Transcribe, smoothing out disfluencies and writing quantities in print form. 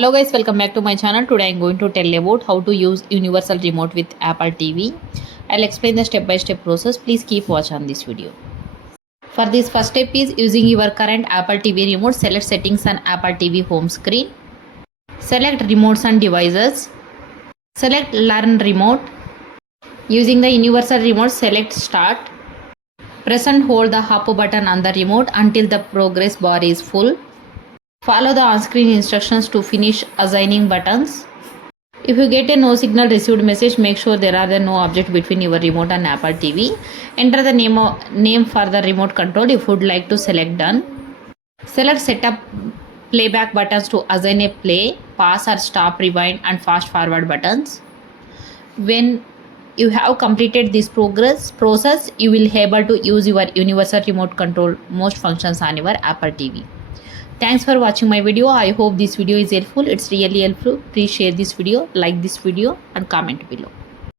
Hello guys, welcome back to my channel. Today I'm going to tell about how to use universal remote with Apple TV. I'll explain the step-by-step process. Please keep watch on this video. For this first step is using your current Apple TV remote. Select settings on Apple TV home screen. Select remotes and devices. Select learn remote. Using the universal remote, select start. Press and hold the up button on the remote until the progress bar is full. Follow the on-screen instructions to finish assigning buttons. If you get a no signal received message, make sure there are no object between your remote and Apple TV. Enter the name for the remote control if you would like to select done. Select setup playback buttons to assign a play, pause or stop, rewind and fast forward buttons. When you have completed this process, you will be able to use your universal remote control most functions on your Apple TV. Thanks for watching my video. I hope this video is helpful. It's really helpful. Please share this video, like this video and comment below.